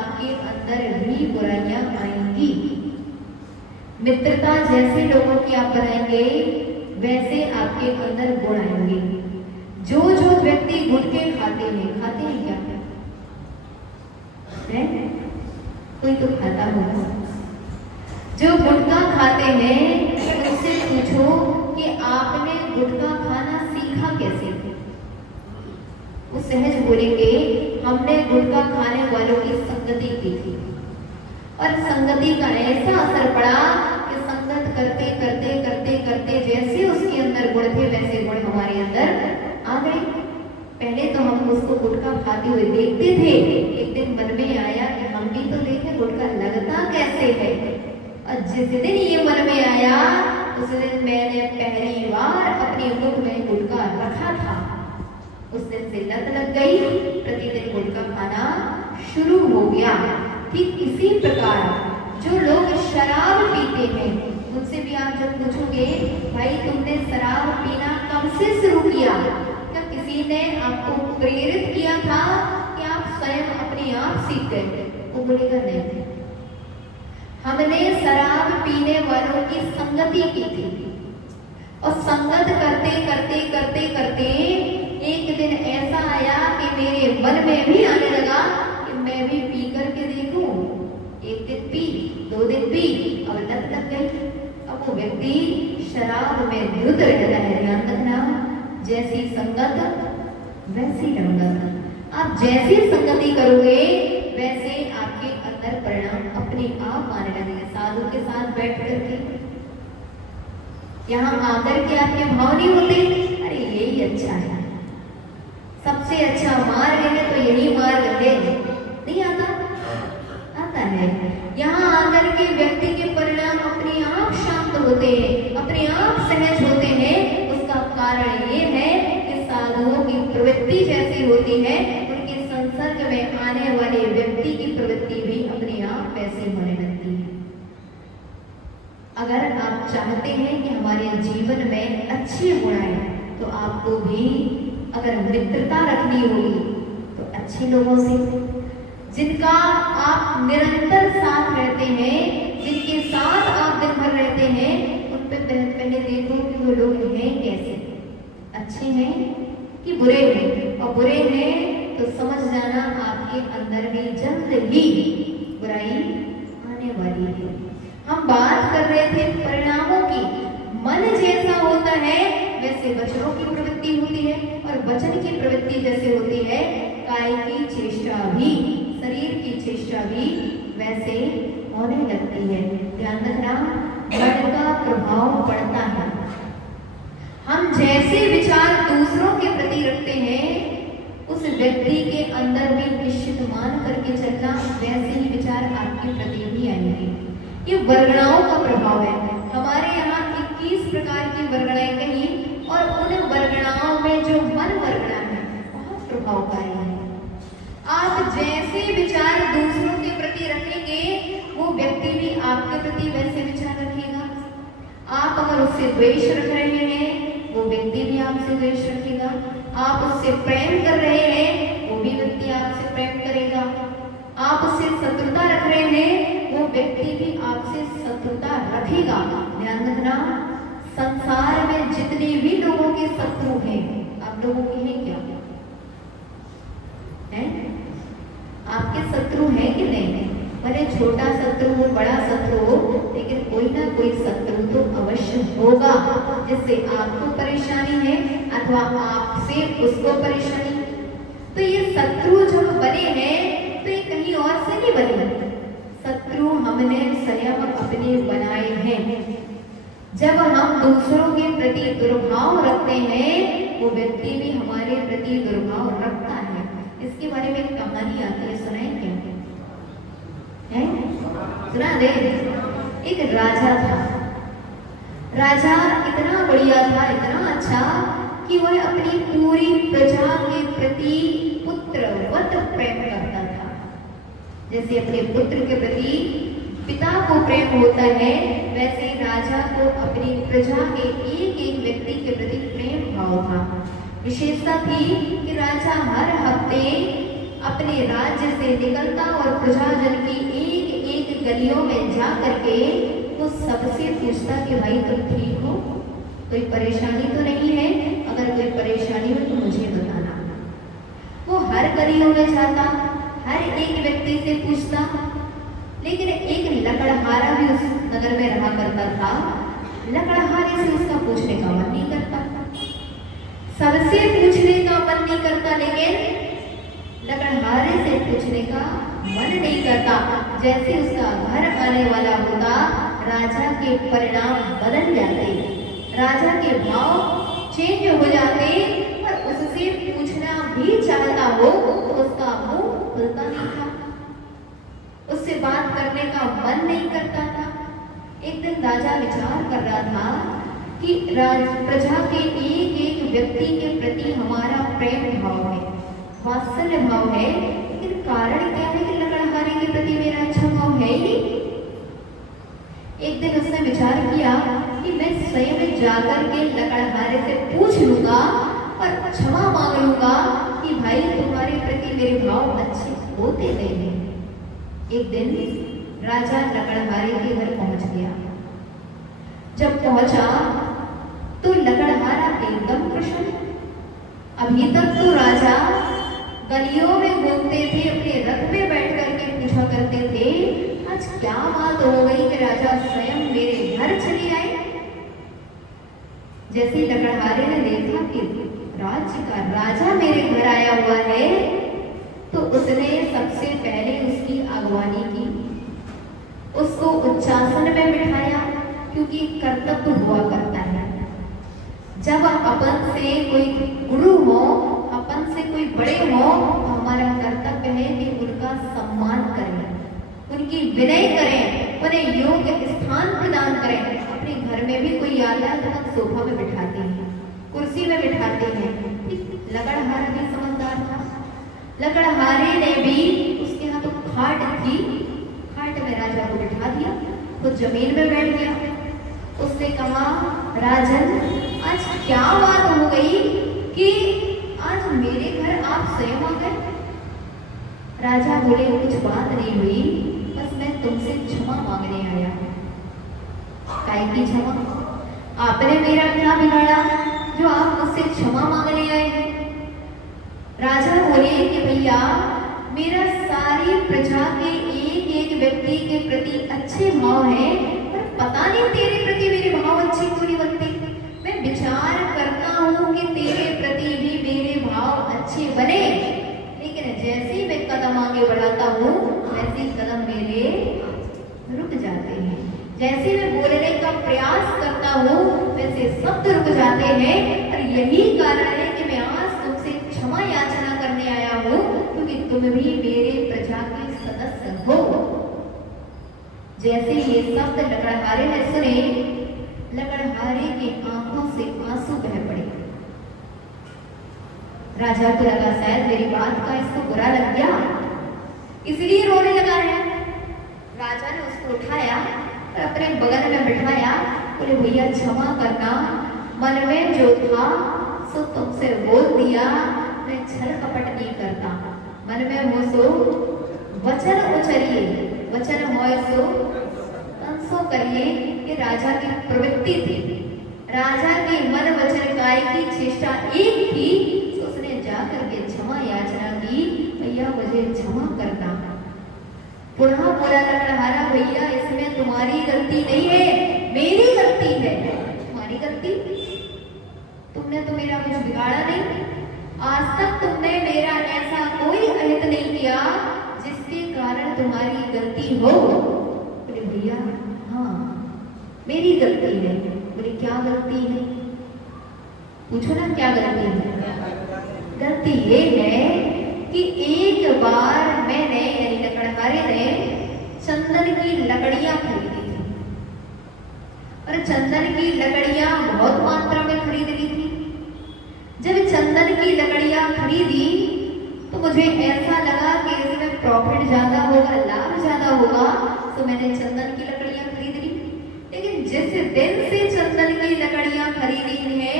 आपके अंदर भी बुराइयां आएंगी। मित्रता जैसे लोगों की आप बनाएंगे वैसे आपके अंदर गुण आएंगे। जो व्यक्ति गुटखे खाते हैं क्या है? कोई तो खाता होगा। जो गुटखा खाते हैं उससे पूछो कि आपने गुटखा खाना सीखा कैसे? वो सहज बोलेंगे हमने गुटखा खाने वालों की संगति की थी और संगति का ऐसा असर पड़ा कि संगत करते करते करते करते जैसे उसके अंदर गुण थे वैसे गुण हमारे अंदर आ गए। पहले तो हम उसको गुटखा खाते हुए देखते थे, एक दिन मन में आया कि हम भी तो देखें गुटखा लगता कैसे है। और जिस दिन ये मन में आया उस दिन मैंने पहली बार अपने मुख में गुटखा रखा था। उस दिन से लत लग गई, प्रतिदिन गुटखा खाना शुरू हो गया। ठीक इसी प्रकार जो लोग शराब पीते हैं उनसे भी आप जब पूछोगे भाई तुमने शराब पीना कब से शुरू किया, क्या किसी ने आपको प्रेरित किया था कि आप स्वयं अपने आप सीख गए? वो बोलेगा नहीं, हमने शराब पीने वालों की संगति की थी और संगत करते करते करते करते एक दिन ऐसा आया कि मेरे मन में भी आने लगा कि मैं भी पी करके देखूं। एक दिन पी, 2 दिन पी और लत लग गई। अब वो व्यक्ति शराब में धुत रहता है। ध्यान रखना, जैसी संगत वैसी रंगत। आप जैसी संगति करोगे वैसे आपके अंदर परिणाम अपने आप आने लगेंगे। साधु के साथ बैठ करके यहाँ आकर के आपके भाव नहीं होते अरे यही अच्छा है, सबसे अच्छा मार्ग है तो यही मार्ग है, नहीं आता? आता है। यहाँ आकर के व्यक्ति के परिणाम अपने आप शांत होते हैं, अपने आप सहज होते हैं। उसका कारण ये है कि साधुओं की प्रवृत्ति जैसी होती है उनके संसर्ग में आने वाले व्यक्ति की प्रवृत्ति भी अपने आप वैसी होने लगती है। अगर आप चाहते हैं कि हमारे जीवन में अच्छे गुण आए तो आपको भी अगर मित्रता रखनी होगी तो अच्छे लोगों से, जिनका आप निरंतर साथ रहते हैं, जिनके साथ आप दिन भर रहते हैं, उन पे पहले देखो कि वो लोग हैं कैसे, अच्छे हैं कि बुरे हैं। और बुरे हैं तो समझ जाना आपके अंदर में जल्द ही बुराई आने वाली है। हम बात कर रहे थे परिणामों की। मन जैसा होता है वैसे वचनों की प्रवृत्ति होती है और वचन की प्रवृत्ति जैसे होती है काय की चेष्टा भी, शरीर की चेष्टा भी वैसे होने लगती है। ध्यान रखना, मन का प्रभाव पड़ता है। हम जैसे विचार दूसरों के प्रति रखते हैं उस व्यक्ति के अंदर भी निश्चित मान करके चलना वैसे ही विचार आपके प्रति भी आएंगे। ये वर्गणाओं का प्रभाव है। हमारे यहाँ 21 प्रकार की वर्गणाएं कही और उन वर्गणाओं में जो मन वर्गणा है बहुत प्रभावकारी है। आप जैसे विचार दूसरों के प्रति रखेंगे वो व्यक्ति भी आपके प्रति वैसे विचार रखेगा। आप अगर उससे द्वेष रख रहे हैं वो व्यक्ति भी आपसे द्वेष रखेगा। आप उससे प्रेम कर रहे हैं वो भी व्यक्ति आपसे प्रेम करेगा। आप उससे शत्रुता रख रहे हैं वो व्यक्ति भी आपसे शत्रुता रखेगा। ध्यान रखना, संसार में जितने भी लोगों के शत्रु हैं आप लोगों के हैं क्या? हैं? आपके शत्रु हैं कि नहीं? भले छोटा शत्रु हो बड़ा शत्रु हो लेकिन कोई ना कोई शत्रु तो अवश्य होगा जिससे आपको परेशानी है अथवा आपसे उसको परेशानी। तो ये शत्रु जो बने हैं तो ये कहीं और से नहीं बने, शत्रु हमने स्वयं अपने बनाए हैं। जब हम दूसरों के प्रति दुर्भाव रखते हैं वो व्यक्ति भी हमारे प्रति दुर्भाव रखता है। इसके बारे में एक कहानी आती है, सुनाए क्या? है? सुना दे। एक राजा था। राजा इतना बढ़िया था, इतना अच्छा कि वह अपनी पूरी प्रजा के प्रति पुत्रवत प्रेम करता था। जैसे अपने पुत्र के प्रति पिता को प्रेम होता है वैसे राजा को अपनी प्रजा के एक एक व्यक्ति के प्रति प्रेम भाव था। विशेषता थी कि राजा हर हफ्ते अपने राज्य से निकलता और प्रजाजन की एक एक गलियों में जा करके वो सबसे पूछता कि भाई तुम ठीक हो, कोई परेशानी तो नहीं है, अगर कोई परेशानी हो तो मुझे बताना। वो हर गलियों में जाता, हर एक व्यक्ति से पूछता, लेकिन एक लकड़हारा भी उस नगर में रहा करता था। लकड़हारे से उसका पूछने का मन नहीं करता, सबसे पूछने का मन नहीं करता, लेकिन लकड़हारे से पूछने का मन नहीं करता। जैसे उसका घर आने वाला होता, राजा के परिणाम बदल जाते, राजा के भाव चेंज हो जाते, और उससे पूछना भी चाहता हो तो उसका मुंह खुलता नहीं था, उससे बात करने का मन नहीं करता था। एक दिन राजा विचार कर रहा था कि प्रजा के एक एक व्यक्ति के प्रति हमारा प्रेम भाव है, वात्सल्य भाव है, लेकिन कारण क्या है कि लकड़हारे के प्रति मेरा अच्छा भाव है ही नहीं। एक दिन उसने विचार किया कि मैं स्वयं जाकर के लकड़हारे से पूछ लूंगा और क्षमा मांग लूंगा कि भाई तुम्हारे प्रति मेरे भाव अच्छे होते नहीं। एक दिन राजा लकड़हारे के घर पहुंच गया। जब पहुंचा तो लकड़हारा एकदम प्रसन्न। अभी तक तो राजा गलियों में घूमते थे, अपने रथ में बैठ करके पूछा करते थे, आज क्या बात हो गई कि राजा स्वयं मेरे घर चले आए। जैसे लकड़हारे ने देखा कि राज्य का राजा मेरे घर आया हुआ है, तो उसने सबसे पहले उसकी अगवानी की, उसको उच्चासन में बिठाया, क्योंकि कर्तव्य हुआ करता है। जब अपन से कोई गुरु हो, अपन से कोई बड़े हो, तो हमारा कर्तव्य है कि उनका सम्मान करें, उनकी विनय करें, उन्हें योग्य स्थान प्रदान करें। अपने घर में भी कोई आता है तो हम सोफा में बिठाते हैं, कुर्सी में बिठाते हैं। लकड़हारा भी समझदार था, लकड़हारे ने भी, उसके यहाँ तो खाट थी, खाट में राजा को बिठा दिया, वो जमीन में बैठ गया। उसने कहा, राजन आज क्या बात हो गई कि आज मेरे घर आप स्वयं आ गए। राजा बोले, कुछ बात नहीं हुई, बस मैं तुमसे क्षमा मांगने आया हूँ। काय की क्षमा? आपने मेरा क्या बिगाड़ा जो आप मुझसे क्षमा मांगने आए हैं? राजा बोले कि भैया, मेरा सारी प्रजा के एक एक व्यक्ति के प्रति अच्छे भाव है, पर पता नहीं तेरे प्रति मेरे भाव अच्छे क्यों नहीं बनते। मैं विचार करता हूँ कि तेरे प्रति भी मेरे भाव अच्छे बने, लेकिन जैसे ही मैं कदम आगे बढ़ाता हूँ वैसे ही कदम मेरे रुक जाते हैं। जैसे मैं बोलने का प्रयास करता हूँ वैसे शब्द रुक जाते हैं, और यही कारण है कि मैं आज तुमसे क्षमा याचना करने आया हूँ, क्योंकि तुम भी मेरे प्रजा के सदस्य हो। जैसे ये शब्द लकड़हारे ने सुने, लकड़हारे की आंखों से आंसू बह पड़े। राजा को लगा शायद मेरी बात का इसको बुरा लग गया, इसलिए रोने लगा है। राजा ने उसको उठाया और अपने बगल में बिठाया, बोले भैया क्षमा करना, मन में जो था सो तुमसे बोल दिया, मैं छल कपट नहीं करता। मन में हो सो वचन उचरिए, वचन होए सो तंसो करिए। ये राजा की प्रवृत्ति थी, राजा के मन वचन काय की चेष्टा एक थी। तो उसने जाकर के क्षमा याचना की, भैया मुझे क्षमा करना। पुनः बोला लकड़हारा, भैया इसमें तुम्हारी गलती नहीं है, मेरी गलती है। तुम्हारी गलती? तुमने तो मेरा कुछ बिगाड़ा नहीं, आज तक तुमने मेरा ऐसा कोई अहित नहीं किया जिसके कारण तुम्हारी गलती हो। बोले भैया हाँ मेरी गलती है। बोले क्या गलती है? पूछो ना क्या गलती है। गलती ये है कि एक बार मैंने, यानी लकड़हारे ने चंदन की लकड़ियां खरीदी थी, और चंदन की लकड़ियां बहुत मात्रा में खरीद ली थी। जब चंदन की लकड़ियां खरीदी तो मुझे ऐसा लगा कि इसमें प्रॉफिट ज्यादा होगा, लाभ ज्यादा होगा, तो मैंने चंदन की लकड़ियां खरीद ली। लेकिन जिस दिन से चंदन की लकड़ियां खरीदी है,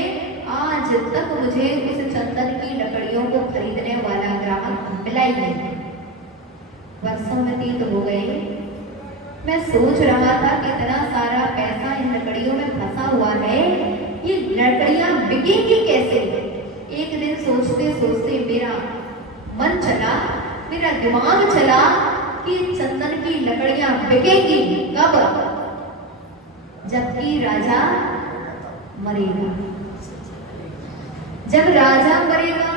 आज तक मुझे उस चंदन की लकड़ियों को खरीदने वाला ग्राहक मिला ही नहीं। वर्षों व्यतीत हो गए। मैं सोच रहा था कि इतना सारा पैसा इन लकड़ियों में फंसा हुआ है, ये लकड़ियां बिकेंगी कैसे। एक दिन सोचते सोचते मेरा मन चला, मेरा दिमाग चला कि चंदन की लकड़ियां बिकेंगी कब, जबकि राजा मरेगा। जब राजा मरेगा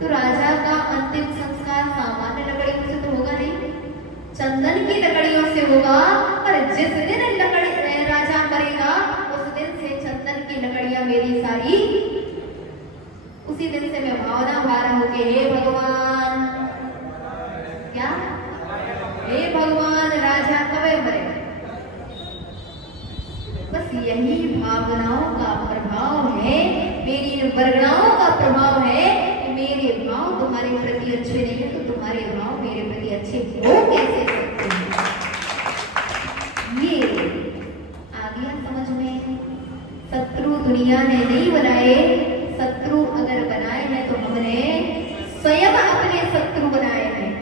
तो राजा का अंतिम संस्कार सामान्य लकड़ियों से तो होगा नहीं, चंदन की लकड़ियों से होगा। और जिस दिन राजा मरेगा उस दिन से चंदन की लकड़ियां मेरी सारी, उसी दिन से मैं भावना भारा होके हे भगवान, क्या हे भगवान राजा कब मरेगा। बस यही भावनाओं का प्रभाव है, मेरी वर्गणाओं का प्रभाव है। मेरे भाव तुम्हारे प्रति अच्छे नहीं है तो तुम्हारे भाव मेरे प्रति अच्छे हो कैसे सकते हैं। ये आ गया समझ में। शत्रु दुनिया ने नहीं बनाए, शत्रु अगर बनाए हैं तो हमने स्वयं अपने शत्रु बनाए हैं।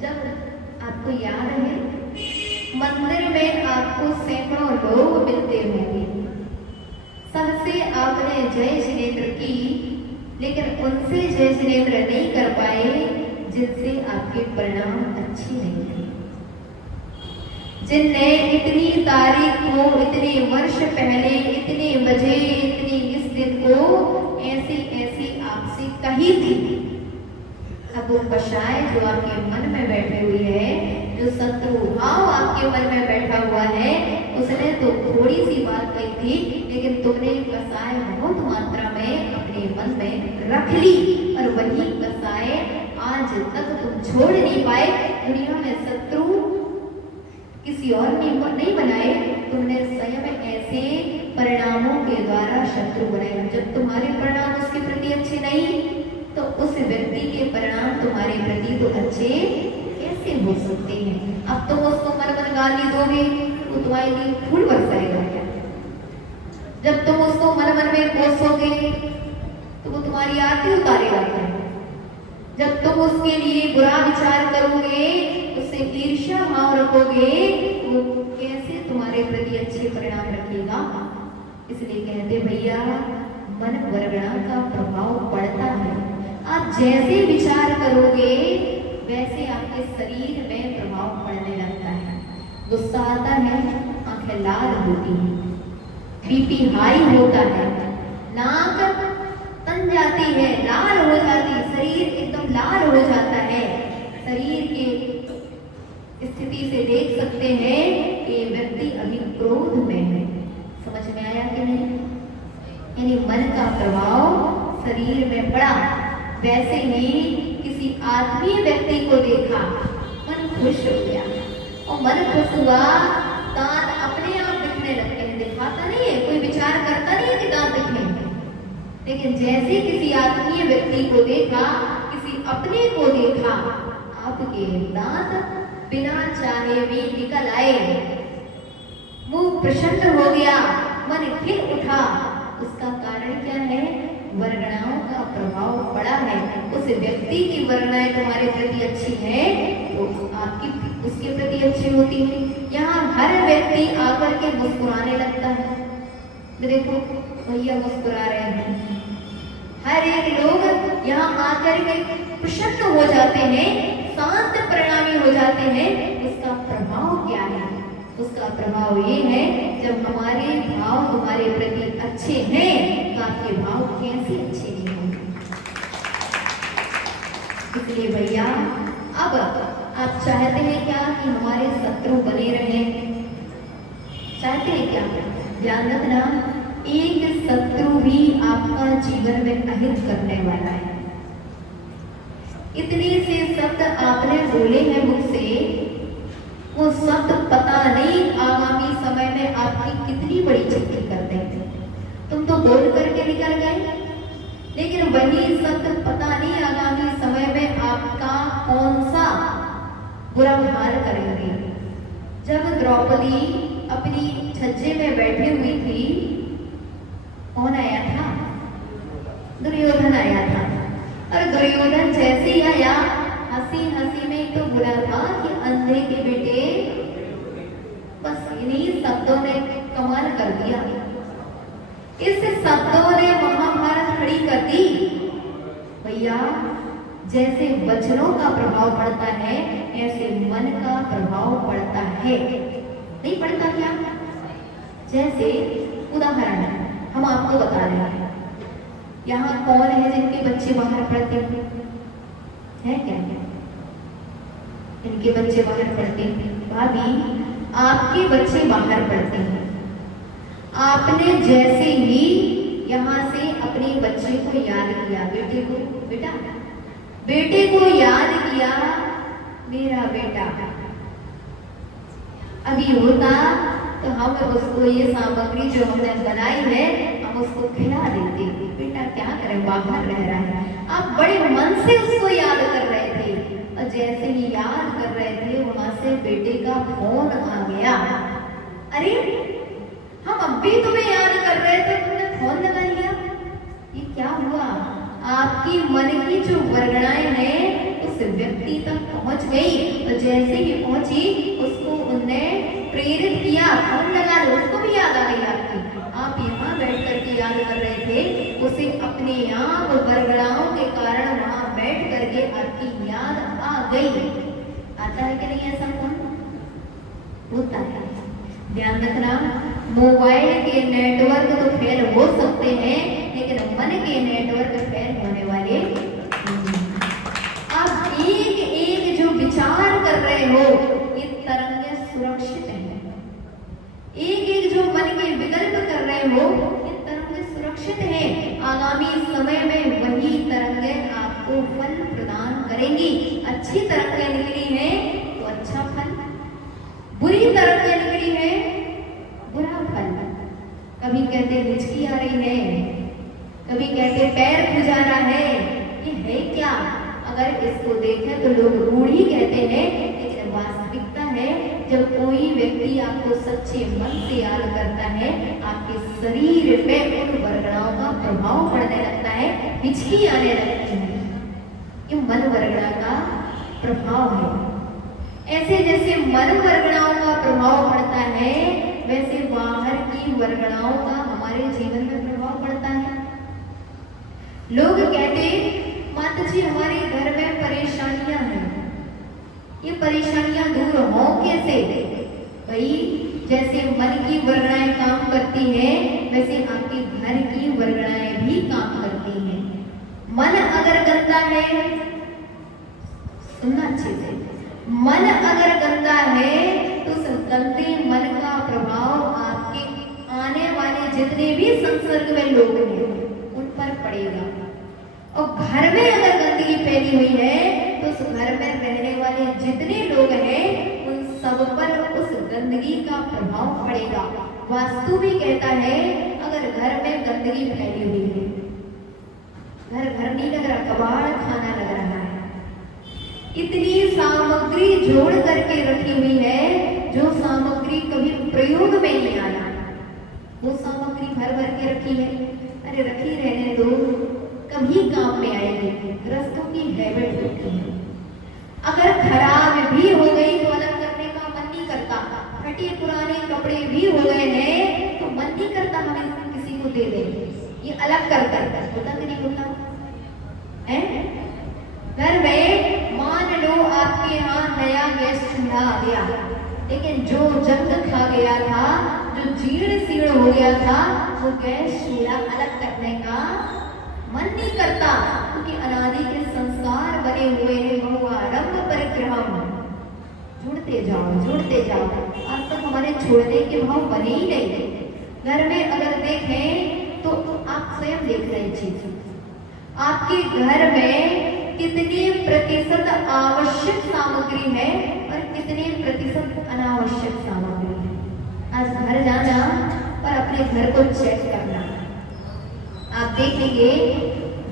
जब आपको याद है मंदिर में आपको सैकड़ों लोग मिलते होंगे, सबसे आपने जय जिनेन्द्र की, लेकिन उनसे जय जिनेन्द्र नहीं कर पाए जिनसे आपके परिणाम अच्छे नहीं थे, जिनने इतनी तारीख को, इतने वर्ष पहले, इतने बजे, इतनी इस दिन को ऐसी ऐसी आपसे कही थी। अब वो कषाय जो आपके मन में बैठे हुई है, जो शत्रु भाव आपके मन में बैठा हुआ है, उसने तो थोड़ी सी बात कही थी, लेकिन तुमने कसाय बहुत मात्रा में अपने मन में रख ली और वही कसाय आज तक तुम छोड़ नहीं पाए। दुनिया में शत्रु किसी और ने नहीं बनाए, तुमने स्वयं ऐसे परिणामों के द्वारा शत्रु बनाए। जब तुम्हारे परिणाम उसके प्रति अच्छे नहीं तो उस व्यक्ति के परिणाम तुम्हारे प्रति तो अच्छे कैसे हो सकते हैं। अब तुम उसको मन मन गाली दोगे तो तुम्हारे लिए फूल बरसाएगा क्या। जब तुम उसको मन मन में कोसोगे तो वो तुम्हारी आरती उतारेगा क्या। जब तुम उसके लिए बुरा विचार करोगे, उससे ईर्ष्या भाव रखोगे, वो कैसे तुम्हारे प्रति अच्छे परिणाम रखेगा। इसलिए कहते भैया मन वर्गणा का प्रभाव पड़ता है। आप जैसे विचार करोगे वैसे आपके शरीर में प्रभाव पड़ने लगता है। गुस्सा आता है, आंखें लाल होती हैं, बीपी हाई होता है, नाक तन जाती है, लाल हो जाती है, शरीर एकदम लाल हो जाता है। शरीर के स्थिति से देख सकते हैं कि व्यक्ति अभी क्रोध में है। समझ में आया कि नहीं। यानी मन का प्रभाव शरीर में पड़ा। वैसे ही किसी आत्मीय व्यक्ति को देखा, मन खुश हो गया, और मन खुश हुआ, दांत अपने आप दिखने लगते हैं। दिखाता नहीं है, कोई विचार करता नहीं है कि दांत दिखने, लेकिन जैसे किसी आत्मीय व्यक्ति को देखा, किसी अपने को देखा, आपके दांत बिना चाहे भी निकल आए, मुंह प्रसन्न हो गया, मन खिल उठा। उसका कारण क्या है? वर्गणाओं का प्रभाव पड़ा है। उस व्यक्ति की वर्गणाएं तुम्हारे प्रति अच्छी है तो आपकी उसके प्रति अच्छी होती है। यहाँ हर व्यक्ति आकर के मुस्कुराने लगता है। देखो भैया मुस्कुरा रहे हैं, हर एक लोग यहाँ आकर के प्रसन्न हो जाते हैं, शांत परिणामी हो जाते हैं। उसका प्रभाव क्या है? उसका प्रभाव ये है, जब हमारे भाव तुम्हारे प्रति अच्छे हैं तो आपके भाव कैसे अच्छे नहीं होंगे। इसलिए भैया अब आप चाहते हैं क्या कि हमारे शत्रु बने रहें? चाहते हैं क्या? ध्यान रखना, एक शत्रु भी आपका जीवन में अहित करने वाला है। इतने से शब्द आपने बोले हैं मुझसे, वो शब्द पता नहीं आगामी समय में आपकी कितनी बड़ी क्षति कर देंगे। तुम तो बोल करके निकल गए, लेकिन वही शब्द पता नहीं आगामी समय में आपका कौन सा बुरा हाल करेंगे। जब द्रौपदी अपनी छज्जे में बैठी हुई थी, कौन आया था? दुर्योधन आया था। और दुर्योधन जैसे ही आया, हंसी हंसी में तो बुरा था कि अंधे के बेटे। बस इन्हीं शब्दों ने कमाल कर दिया। इस शब्दों ने महाभारत खड़ी कर दी। भैया, जैसे वचनों का प्रभाव पड़ता है ऐसे मन का प्रभाव पड़ता है, नहीं पड़ता क्या? जैसे उदाहरण हम आपको बता रहे हैं, यहाँ कौन है जिनके बच्चे बाहर पढ़ते हैं? क्या इनके बच्चे बाहर पढ़ते हैं? भाभी, आपके बच्चे बाहर पढ़ते हैं। आपने जैसे ही यहाँ से अपने बच्चे को याद किया, बेटे को याद किया, मेरा बेटा अभी होता तो हम उसको ये सामग्री जो हमने बनाई है हम उसको खिला देते। बेटा क्या करें, बाहर रह रहा है। आप बड़े मन से उसको याद कर रहे थे और जैसे ही याद कर रहे थे वहां से बेटे का फोन आ गया। अरे, हम अब भी तुम्हें याद कर रहे थे, तुमने फोन लगा लिया। ये क्या हुआ? आपकी मन की जो वर्गणाएं हैं उस व्यक्ति तक पहुंच गई और जैसे ही पहुंची उसको उनने प्रेरित किया, फोन लगा लो, उसको भी याद आ गई आपकी। आप यहाँ बैठ करके याद कर रहे थे, उसे अपने आप वर्गणाओं के कारण वहां बैठ करके आपकी याद आ गई। आता है कि नहीं ऐसा फोन? होता है। ध्यान रखना, मोबाइल के नेटवर्क तो फेल हो सकते हैं लेकिन मन के नेटवर्क फेल होने वाले नहीं। आप एक एक जो विचार कर रहे हो ये तरंगें सुरक्षित हैं। एक एक जो मन के विकल्प कर रहे हो ये तरंगें सुरक्षित हैं। आगामी समय में वही तरंगें आपको फल प्रदान करेंगी। अच्छी तरंगें निकली हैं तो अच्छा फल, बुरी तरंगें निकली है बुरा फल। कभी कहते हिचकी आ रही है, कभी कहते पैर खुजारा है। ये है क्या? अगर इसको देखें तो लोग रूढ़ी कहते हैं, लेकिन वास्तविकता है जब कोई व्यक्ति आपको सच्चे मन से याद करता है आपके शरीर पे उन वर्गणाओं का प्रभाव पड़ने लगता है, हिचकी आने लगती है। ये मन वर्गणा का प्रभाव है। ऐसे जैसे मन वर्गणाओं का प्रभाव पड़ता है वैसे बाहर की वर्गणाओं का हमारे जीवन में प्रभाव पड़ता है। लोग कहते माता जी हमारे घर में परेशानियां हैं, ये परेशानियां दूर हो कैसे? भाई, जैसे मन की वर्गणाएं काम करती हैं वैसे आपके घर की वर्गणाएं भी काम करती हैं। मन अगर गंदा है, सुनना अच्छे से, मन अगर गंदा है तो उस गंदे मन का प्रभाव आपके आने वाले जितने भी संसर्ग में लोग हैं उन पर पड़ेगा। और घर में अगर गंदगी फैली हुई है तो उस घर में रहने वाले जितने लोग हैं उन सब पर उस गंदगी का प्रभाव पड़ेगा। वास्तु भी कहता है अगर घर में गंदगी फैली हुई है, घर नहीं लग रहा, कबाड़ खाना लग रहा है, इतनी सामग्री जोड़ करके रखी हुई है जो सामग्री कभी प्रयोग में नहीं आना, वो सामग्री भर भर के रखी है। अरे रखी रहने दो, कभी काम में आएगी। गृहस्थों की हैबिट होती है, अगर खराब भी हो गई तो अलग करने का मन नहीं करता। फटे पुराने कपड़े भी हो गए हैं तो मन नहीं करता हमें किसी को दे दें, ये अलग कर करता होता कि नहीं होता है? घर में मान लो आपके यहाँ नया गैस चूल्हा आ गया, लेकिन जो जंग खा गया था, जो जीर्ण शीर्ण हो गया था, वो गैस चूल्हा अलग करने का मन नहीं करता, क्योंकि अनादि के संस्कार बने हुए हैं। बहुआरंभ परिग्रहम, जुड़ते जाओ। आज तक हमारे छोड़ने के भाव बने ही नहीं। घर में अगर देखें तो आप स्वयं देख रहे चीज, आपके घर में कितने प्रतिशत आवश्यक सामग्री है और कितने प्रतिशत अनावश्यक सामग्री है। आज घर जाना और अपने घर को चेक करना, आप देखेंगे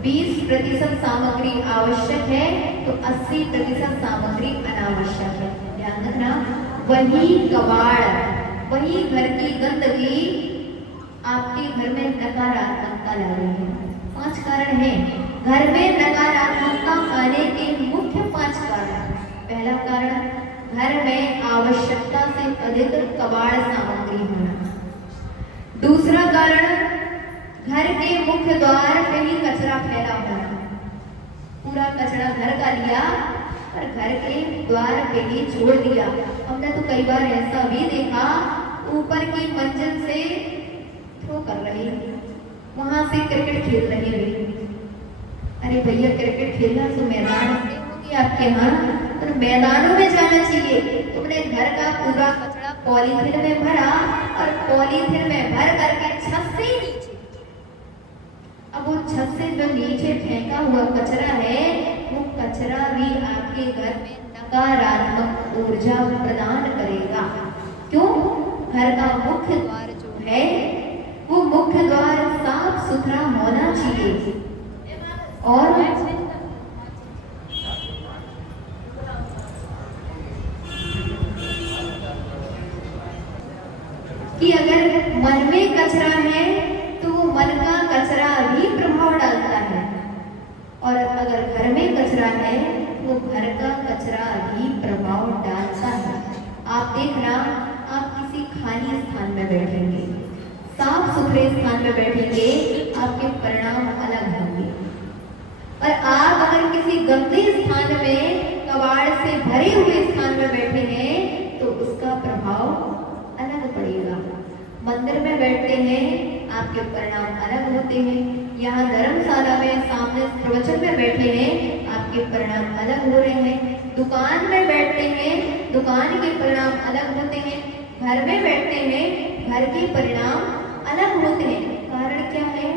20% सामग्री आवश्यक है तो 80% सामग्री अनावश्यक है। ध्यान रखना, वही कबाड़, वही घर की गंदगी आपके घर में नकारात्मकता ला रही है। 5 कारण हैं घर में नकारात्मकता आने के मुख्य 5 कारण। पहला कारण घर में आवश्यकता से अधिक कबाड़ सामग्री होना। दूसरा कारण घर के मुख्य द्वार पे ही कचरा फैला होना। पूरा कचरा घर का लिया और घर के द्वार पे ही छोड़ दिया। हमने तो कई बार ऐसा भी देखा, ऊपर की मंजिल से थ्रो कर रहे, वहां से क्रिकेट खेल रहे हैं। अरे भैया, क्रिकेट खेलना तो मैदान होगी आपके यहाँ, तो मैदानों में जाना चाहिए। तुमने घर का पूरा कचरा पॉलीथिन में भरा और पॉलीथिन में भर करके छत से ही नीचे, अब वो छत से जो नीचे फेंका हुआ कचरा है, वो कचरा भी आपके घर में नकारात्मक ऊर्जा प्रदान करेगा। क्यों? घर का मुख्य द्वार जो है वो मुख्य द्वार साफ सुथरा होना चाहिए। और कि अगर मन में कचरा है तो वो मन का कचरा भी प्रभाव डालता है, और अगर घर में कचरा है तो घर का कचरा भी प्रभाव डालता है। आप देखना, आप किसी खाली स्थान में बैठेंगे, साफ सुथरे स्थान में बैठेंगे, आपके परिणाम अलग होंगे। और आप अगर किसी गंदे स्थान में, कबाड़ से भरे हुए स्थान में बैठे हैं तो उसका प्रभाव अलग पड़ेगा। मंदिर में बैठते हैं, आपके परिणाम अलग होते हैं। यहाँ धर्मशाला में सामने प्रवचन में बैठे हैं, आपके परिणाम अलग हो रहे हैं। दुकान में बैठते हैं, दुकान के परिणाम अलग होते हैं। घर में बैठते हैं, घर के परिणाम अलग होते हैं। कारण क्या है?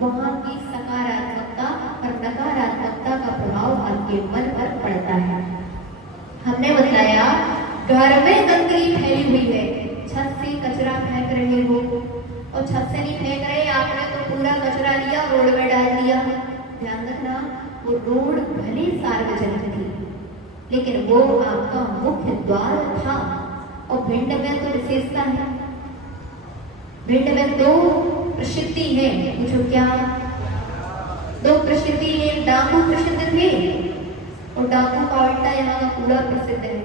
वहाँ की सकारात्मकता और नकारात्मकता का प्रभाव आपके मन पर पड़ता है। हमने बताया, घर में गंदगी फैली हुई है, छत से कचरा फेंक रहे हो, और छत से नहीं फेंक रहे, आपने तो पूरा कचरा लिया रोड में डाल दिया। ध्यान रखना, वो रोड भले सार्वजनिक थी, लेकिन वो आपका मुख्य द्वार था। और भिंड में तो विशेषता है, भिंड में दो प्रसिद्धि है। पूछो क्या? दो प्रसिद्धि है। डाकू प्रसिद्ध थे, और डाकू का अड्डा यहाँ का पूरा प्रसिद्ध है।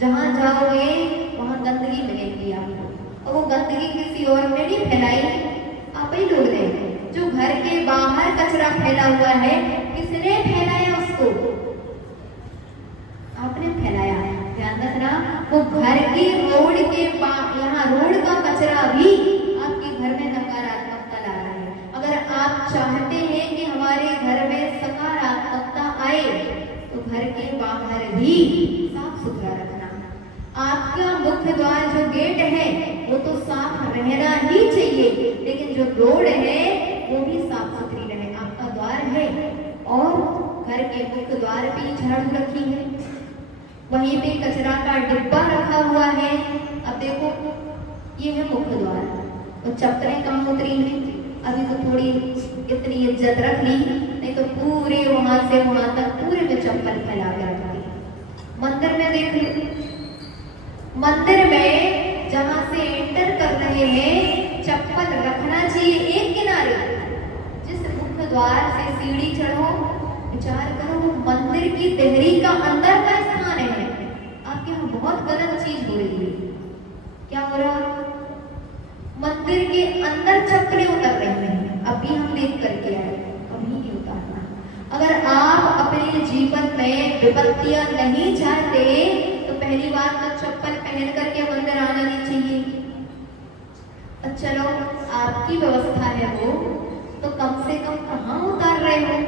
जहाँ जाओगे वहाँ गंदगी मिलेगी आपको, और वो गंदगी किसी और ने नहीं फैलाई, आप ही लोग ने। जो घर के बाहर कचरा फैला हुआ है, किसने फैलाया उसको? आपने फैलाया। ध्यान रखना, वो घर की रोड के यहाँ रोड का कचरा भी आपके घर में नकारात्मकता ला रहा है। अगर आप चाहते हैं कि हमारे घर में सकारात्मकता आए, तो घर के बाहर भी साफ सुथरा रखना। आपका मुख्य द्वार जो गेट है वो तो साफ रहना ही चाहिए, लेकिन जो रोड है वो भी साफ सुथरी रहे। आपका द्वार है और घर के मुख्य द्वार पे झाड़ू रखी है, वहीं पे कचरा का डिब्बा रखा हुआ है। अब देखो, ये है मुख्य द्वार, और चप्पलें कम उतरी हैं। अभी तो थोड़ी इतनी इज्जत रख ली, नहीं तो पूरे वहां से वहां तक पूरे में चप्पल फैला के रखती। मंदिर में देख लो, मंदिर में जहां से एंटर कर रहे हैं, चप्पल रखना चाहिए एक किनारे। जिस मुख्य द्वार से सीढ़ी चढ़ो, विचार करो, वो मंदिर की देहरी का अंदर का स्थान है। आपके यहाँ बहुत गलत चीज हो रही है। क्या हो रहा? मंदिर के अंदर चप्पलें उतर रही हैं। अभी हम देख करके आए, अभी नहीं उतारना। अगर आप अपने जीवन में विपत्तियां नहीं चाहते, तो पहली बात तो चप्पल पहन करके मंदिर आना नहीं चाहिए। तो चलो, आपकी व्यवस्था है वो, तो कम से कम कहाँ उतार रहे हो?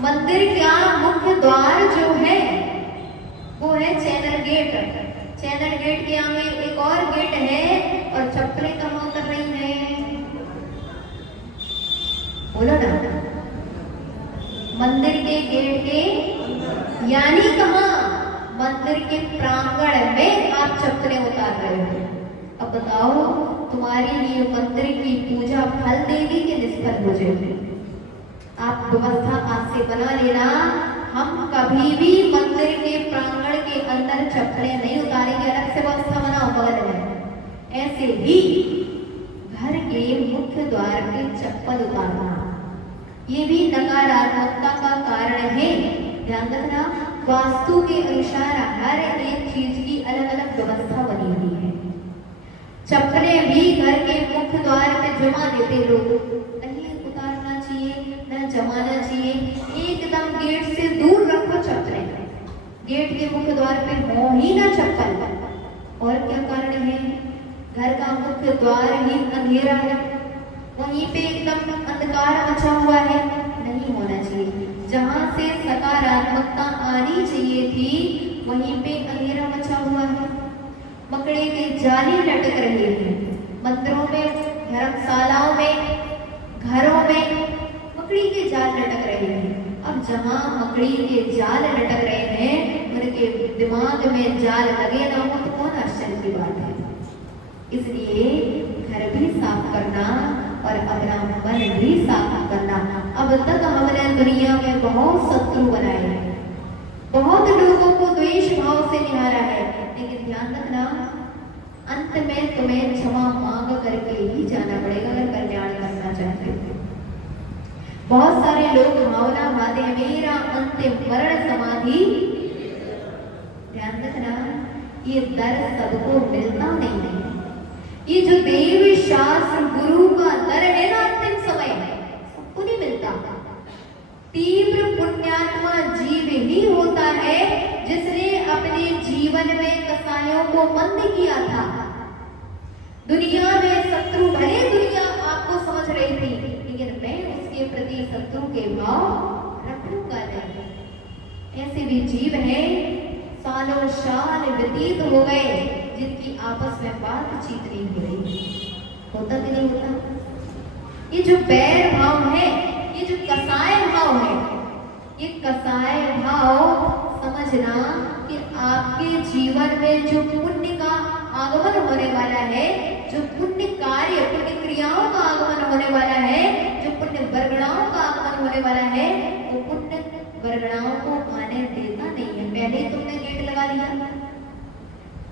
मंदिर का मुख्य द्वार जो है वो है चैनल गेट। चैनल गेट के आगे एक और गेट है, और चप्पलें कहाँ उतर रही हैं? बोलो ना। मंदिर के गेट के, यानी कहाँ? मंदिर के प्रांगण में आप चप्पलें उतार रहे हो। अब बताओ, तुम्हारे लिए मंदिर की पूजा फल देगी कि निष्फल हो जाएगी? आप व्यवस्था आज से बना लेना, हम कभी भी मंदिर के प्रांगण के अंदर चप्पलें नहीं उतारेंगे। अलग से व्यवस्था बनाओ बगल में। ऐसे ही घर के मुख्य द्वार पे चप्पल उतारना, ये भी नकारात्मकता का कारण है। ध्यान रखना, वास्तु के अनुसार हर एक चीज की अलग अलग व्यवस्था बनी हुई है। चप्पलें भी घर के मुख्य द्वार पे जमा देते लोग, कहीं उतारना चाहिए न जमाना चाहिए, एकदम गेट से दूर रखो चप्पलें, गेट के मुख्य द्वार पे हो ही ना चप्पल। और क्या कारण है? घर का मुख्य द्वार ही अंधेरा है, वहीं पे एकदम अंधकार मचा हुआ है, नहीं होना चाहिए। जहां से सकारात्मकता आनी चाहिए थी वहीं पे अंधेरा मचा हुआ है। मकड़े के जाले लटक रहे हैं, मंदिरों में, धर्मशालाओं में, घरों में मकड़ी के जाल लटक रहे हैं। अब जहां मकड़ी के जाल लटक रहे हैं उनके दिमाग में जाल लगे ना हो तो कौन आश्चर्य की बात है। इसलिए घर भी साफ करना और अपना मन भी साफ करना। अब तक हमने दुनिया में बहुत शत्रु बनाए हैं, बहुत लोगों को द्वेष भाव से निहारा है, लेकिन ध्यान रखना अंत में तुम्हें क्षमा मांग करके ही जाना पड़ेगा अगर कल्याण करना चाहते हो। बहुत सारे लोग भावना भाते हैं मेरा अंतिम मरण समाधि, ध्यान रखना ये दर सबको मिलता नहीं है। ये जो देव शास्त्र गुरु का दर है ना अंतिम समय सबको नहीं मिलता। तीव्र पुण्यात्मा जीव ही होता है जिसने अपने जीवन में कसायों को मंद किया था। दुनिया में शत्रु भले दुनिया आपको समझ रही थी, लेकिन मैं उसके प्रति शत्रु के भाव रखूंगा नहीं। ऐसे भी जीव हैं सालों साल व्यतीत हो गए जिनकी आपस में बातचीत नहीं हो रही, होता कि नहीं होता? ये जो बैर भाव है, ये जो कसाय भाव है, ये कसाय भाव समझना कि आपके जीवन में जो पुण्य का आगमन होने वाला है, जो पुण्य कार्य पुण्य क्रियाओं का आगमन होने वाला है, जो पुण्य वर्गणाओं का आगमन होने वाला है, वो पुण्य वर्गणाओं को आने देता नहीं है। पहले ही तुमने गेट लगा दिया,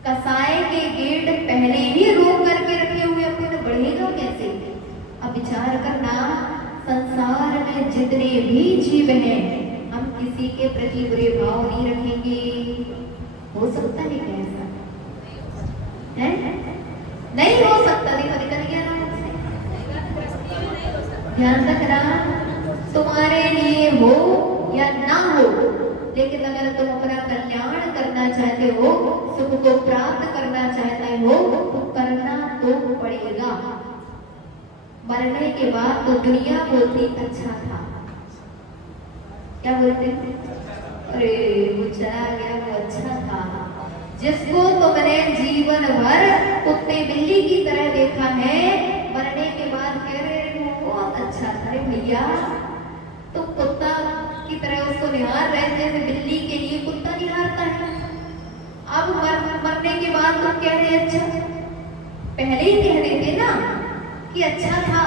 कसाय के गेट पहले ही रोक करके रखे हुए, पुण्य बढ़ेगा कैसे? अब विचार करना, संसार में जितने भी जीव हैं हम किसी के प्रति बुरे भाव नहीं रखेंगे। हो सकता है कैसा? है? नहीं हो सकता। देखो निकल गया ना मुझसे। ध्यान रखना, तुम्हारे लिए हो या ना हो, लेकिन अगर तुम अपना कल्याण करना चाहते हो, सुख को प्राप्त करना चाहते हो तो करना तो पड़ेगा। मरने के बाद तो दुनिया बोलती अच्छा था, क्या बोलते? अरे वो चला गया, वो अच्छा था। जिसको तुमने जीवन भर कुत्ते बिल्ली की तरह देखा है, मरने के बाद कह रहे हो बहुत अच्छा था। अरे भैया तुम कुत्ता की तरह उसको निहार रहे थे, जैसे बिल्ली के लिए कुत्ता निहारता है। अब मरने के बाद तुम कह रहे अच्छा, पहले ही कह रहे थे ना कि अच्छा था।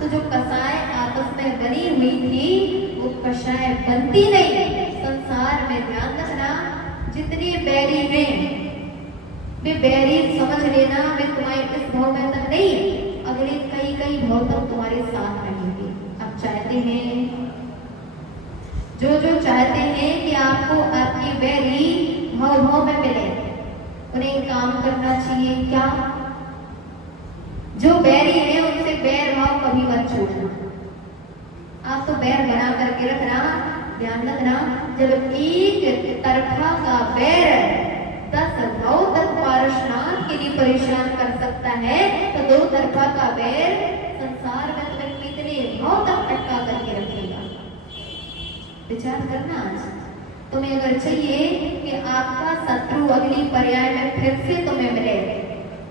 तो जो कसाय आपस में बनी हुई थी वो कसाय बनती नहीं। संसार में ध्यान रखना, जितने बैरी हैं वे बैरी समझ लेना, वे तुम्हारे इस भाव में तक नहीं, अगले कई भाव तक तुम्हारे साथ रहेंगे। अब चाहते हैं, जो चाहते हैं कि आपको आपकी बैरी भाव में मिले, उन्हें काम करना चाहिए। क्या? जो बैरी है उनसे बैर भाव कभी मत छोड़ना। आप तो बैर बना करके रखना। ध्यान रखना, जब एक तरफा का बैर 10 भाव तक पारसनाथ के लिए परेशान कर सकता है, तो 2 तरफा का बैर संसार में तुम्हें कितने भाव तक अटका करके रखेगा। विचार करना। आज तुम्हें अगर चाहिए कि आपका शत्रु अगली पर्याय में फिर से तुम्हें मिले,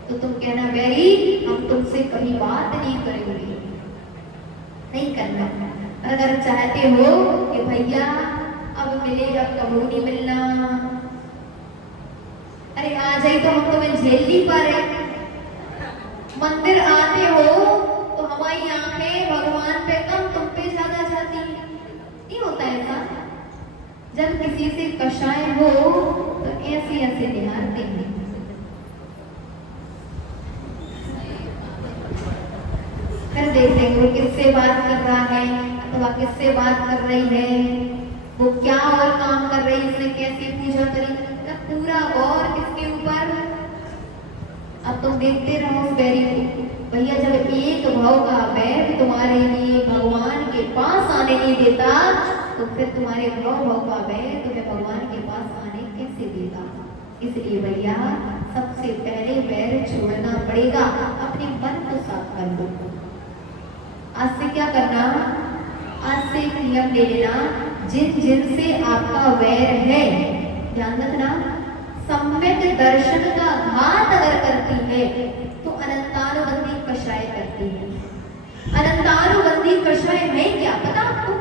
तो तुम कहना बैरी हम तुमसे कभी बात नहीं करेंगे, नहीं करना। अगर चाहते हो कि भैया अब मिले, अब कभी नहीं मिलना, अरे आ जाए तो हम तुम्हें झेल नहीं पा रहे। मंदिर आते हो तो हमारी आंखें भगवान पे कम तुम पे ज्यादा जाती है, नहीं होता ऐसा? जब किसी से कषाय हो तो ऐसे ऐसे निहारते हैं। फिर देखते हैं वो किससे बात कर रहा है अथवा किससे बात कर रही है। वो क्या और काम कर रही, इसने कैसी पूजा करी, तब पूरा गौर किसके ऊपर। अब तुम देखते रहो उस बैरी को। भैया जब एक भाव का बैर तुम्हारे लिए भगवान के पास आने नहीं देता, तो फिर तुम्हारे भाव का बैर तुम्हें भगवान के पास आने कैसे देगा। इसलिए भैया सबसे पहले बैर छोड़ना पड़ेगा, अपने मन को साफ कर लो। आज से क्या करना, आज से एक नियम ले लेना, जिन जिन से आपका वैर है, ध्यान रखना, सम्यक दर्शन का घात अगर करती है तो अनंतानुबंधी कषाय करती है। अनंतानुबंधी कषाय है क्या पता आपको?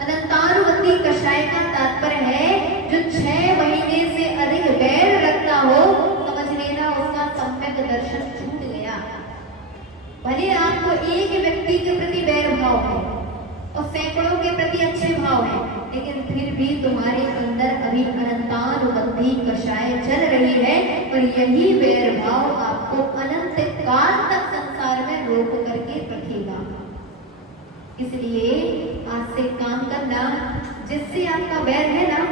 अनंतानुबंधी कषाय का तात्पर्य है जो 6 महीने से अधिक वैर रखता हो, समझ लेना उसका सम्यक दर्शन छूट गया। भले आपको एक व्यक्ति के प्रति वैर भाव है और सैकड़ों के प्रति अच्छे भाव है, लेकिन फिर भी तुम्हारे अंदर अभी अनंतानुबंधी कषाय चल रही है, और यही वैर भाव आपको अनंत काल तक संसार में रोक करके रखेगा। इसलिए आज से काम करना, जिससे आपका वैर है ना,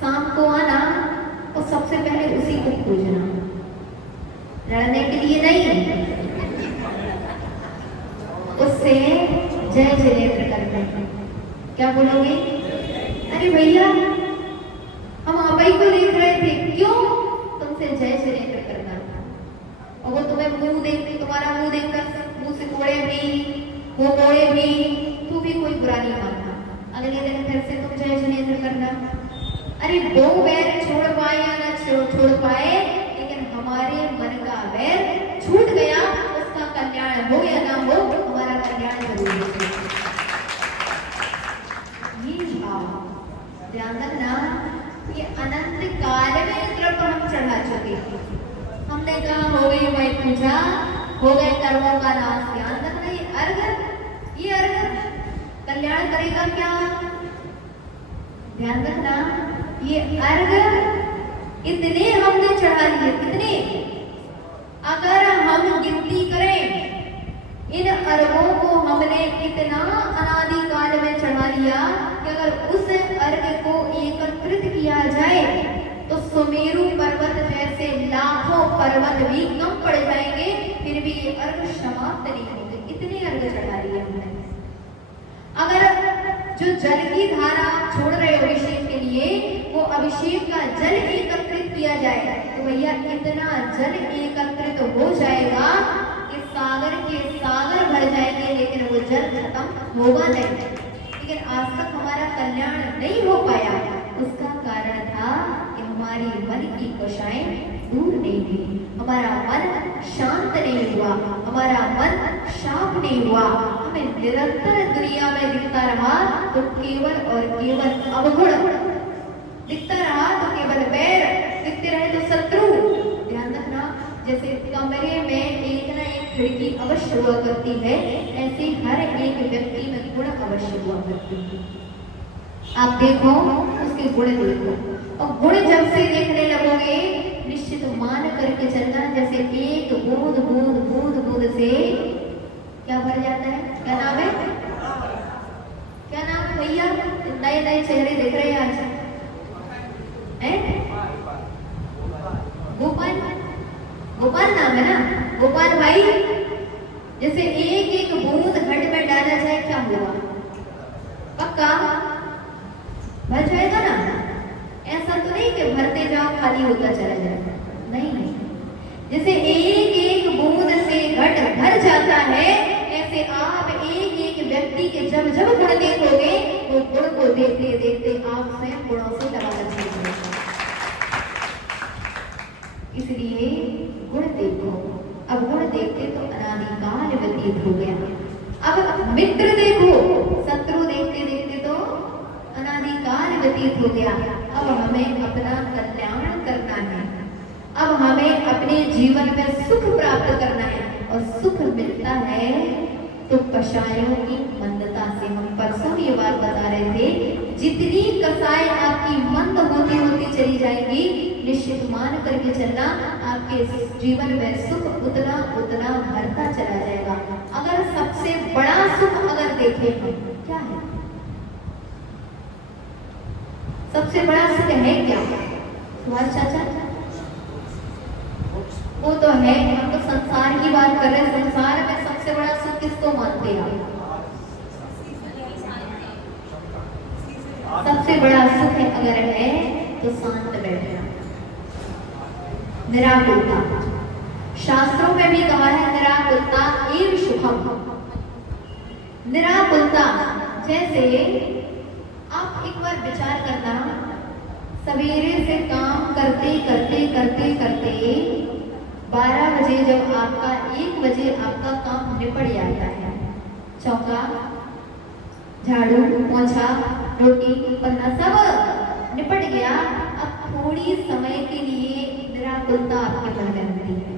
शाम को आना और सबसे पहले उसी को पूजना, लड़ने के लिए नहीं, उससे जय जयेंद्र करते हैं। क्या बोलोगे? अरे भैया हम अभय को देख रहे थे, क्यों? तुमसे जय जयेंद्र करना था, और वो तुम्हें मुंह देख, तुम्हारा मुंह देखकर मुंह से कोड़े भी, वो कोड़े भी, तू भी कोई बुरा नहीं मानना, अगले दिन फिर से तुम जय जयेंद्र करना। अरे वो वैर छोड़ पाए या ना छोड़ पाए, लेकिन हमारे मन का वैर छूट गया, उसका कल्याण हो या ना हो, हमारा कल्याण जरूर है। ध्यान रखना, ये अनंत काल में द्रव्य हम चढ़ा चुके, हमने कहा हो गई वही पूजा, हो गए कर्मों का नाश। ध्यान रखना, ये अर्घ कल्याण करेगा क्या? ध्यान रखना, ये अर्घ इतने हमने चढ़ा लिए, कितने? अगर हम गिनती करें, इन अर्घों को हमने इतना अनादि काल में चढ़ा लिया कि अगर उस अर्घ को एकत्रित किया जाए तो सुमेरु पर्वत जैसे लाखों पर्वत भी कम पड़ जाएंगे, फिर भी ये अर्घ समाप्त नहीं होंगे, इतने अर्घ चढ़ा लिए हमने। अगर जो जल की धारा छोड़ रहे हो अभिषेक के लिए, वो अभिषेक का जल एकत्रित किया जाए तो भैया इतना जल एकत्रित हो जाएगा कि सागर के सागर भर जाएंगे, लेकिन वो जल खत्म होगा नहीं। लेकिन आज तक हमारा कल्याण नहीं हो पाया, उसका कारण था कि हमारी मन की कषाएं दूर नहीं हुई, हमारा मन शांत नहीं हुआ, हमारा मन शांत नहीं हुआ, हमें निरंतर दुनिया में दिखता रहा तो केवल और केवल अवगुण दिखता रहा, तो केवल वैर दिखते रहे तो शत्रु। ध्यान रखना, जैसे कमरे में एक ना एक खिड़की अवश्य हुआ करती है, ऐसे हर एक व्यक्ति में गुण अवश्य हुआ करती है। आप देखो उसके गुण देखो, और गुण जब से देखने लगोगे निश्चित मान करके चलना, जैसे एक बूंद बूंद बूंद बूंद से क्या भर जाता है। क्या नाम है, क्या नाम है भैया? नए नए चेहरे देख रहे हैं आज, गोपाल, गोपाल नाम है ना, गोपाल भाई। जैसे एक एक बूंद घट में डाला जाए क्या होगा? पक्का भर जाएगा ना। ऐसा तो नहीं कि भरते जाओ खाली होता चला जाएगा, नहीं नहीं। जैसे एक एक बूंद से घट भर जाता है, ऐसे आप एक एक व्यक्ति के जब जब गुण देखोगे, वो गुण को देखते देखते आप स्वयं गुणों से लगातार सीखेंगे। इसलिए गुण देखो, अब गुण देखते तो अनादिकाल व्यतीत हो गया। अब मित्र देखो, शत्रु देखते देखते तो अनादिकाल व्यतीत हो गया। अब हमें अपना कल्याण करना है, अब हमें अपने जीवन में सुख प्राप्त करना है, और सुख मिलता है तो कषायों की मंदता से। हम परसों ये बात बता रहे थे, जितनी कषाय आपकी मंद होती होती चली जाएगी, निश्चित मान करके चलना आपके जीवन में सुख उतना उतना बढ़ता चला जाएगा। अगर सबसे बड़ा सुख अगर देखें हम क्या है, सबसे बड़ा सुख है क्या? सुभाष चाचा, वो तो है, हम तो संसार की बात कर रहे हैं। संसार में सबसे बड़ा सुख किसको मानते हैं आप? सबसे बड़ा सुख अगर है तो शांत बैठना, निराकुलता। शास्त्रों में भी कहा है निराकुलता एव सुखम। निराकुलता, जैसे आप एक बार विचार करना, सवेरे से काम करते करते करते करते 12 बजे जब आपका 1 बजे आपका काम निपट जाता है, चौका, झाड़ू, पोंछा, रोटी, पन्ना सब निपट गया। अब थोड़ी समय के लिए निराकुलता आपके मन में होती है,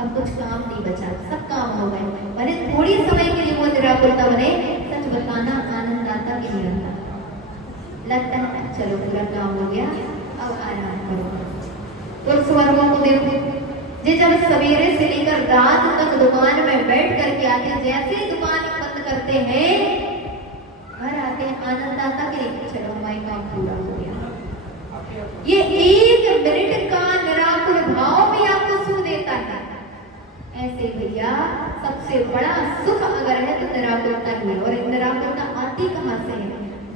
अब कुछ काम नहीं बचा, सब काम हो गए, भले थोड़ी समय के लिए वो निराकुलता बने। सच बताना आनंद आता कि नहीं आता? लगता है चलो पूरा काम हो गया, अब आराम करो। और स्वर्गों को देखो, जे जब सवेरे से लेकर रात तक दुकान में बैठ करके आते, जैसे ही दुकान बंद करते हैं घर आते हैं, आनंद आता कि चलो हमारा काम पूरा हो गया। ये 1 मिनट का निराकुल भाव भी आपको सुख देता है। ऐसे भैया सबसे बड़ा सुख अगर है तो निराकुलता ही है। और निराकुलता आती कहाँ से है?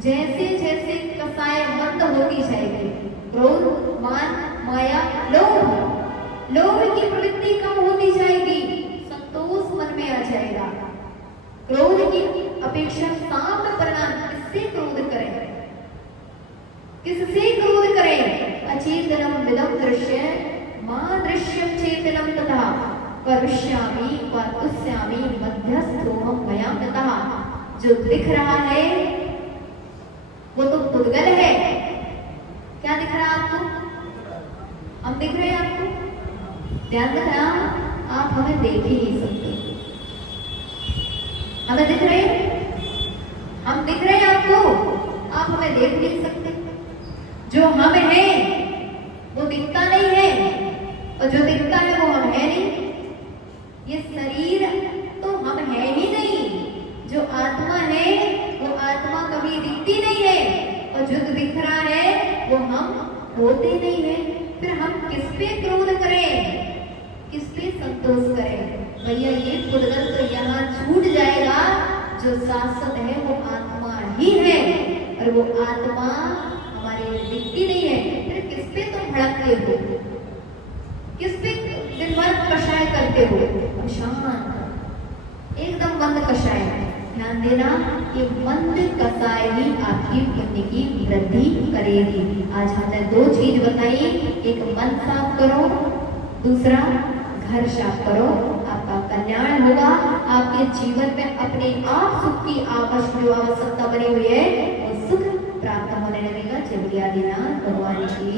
जैसे जैसे कसाय मंद होती जाएगी, क्रोध, मान, माया, लोभ की प्रवृत्ति कम होती जाएगी, संतोष मन में आ जाएगा। क्रोध की अपेक्षा साम्य परिणाम, किससे क्रोध करें, किससे क्रोध करें? अचेतनम विदम दृश्य मां दृश्यम चेतनम तथा करिष्यामि व तुष्यामि मध्यस्थोहम मया तथा। जो दिख रहा है वो तो पुद्गल है। क्या दिख रहा है आपको? हम दिख रहे हैं आपको? ध्यान रखना, आप हमें देख ही नहीं सकते। हमें दिख रहे हैं, हम दिख रहे हैं आपको, आप हमें देख नहीं सकते। जो हम हैं वो दिखता नहीं है, और जो दिखता है वो हम है नहीं। ये शरीर तो हम है ही नहीं, जो आत्मा है वो आत्मा कभी दिखती नहीं है, और जो दिख रहा है वो हम होते नहीं है। फिर हम किस पे क्रोध करें, किस पे संतोष करें? भैया ये पुद्गल तो यहाँ छूट जाएगा, जो शाश्वत है वो आत्मा ही है, और वो आत्मा हमारे लिए दिखती नहीं है। फिर किस पे तुम भड़कते हो, किस पे दिन भर कषाय करते हो? शांत, एकदम बंद कषाय। ध्यान देना, ये बंद कषाय ही आपकी पुण्य की वृद्धि करेगी। आज हमने 2 चीज बताई, एक मन साफ करो, दूसरा घर साफ करो, आपका कल्याण होगा। आपके जीवन में अपने आप सुख की आवश्यकता बनी हुई है वो सुख प्राप्त होने लगेगा। जय आदिनाथ भगवान की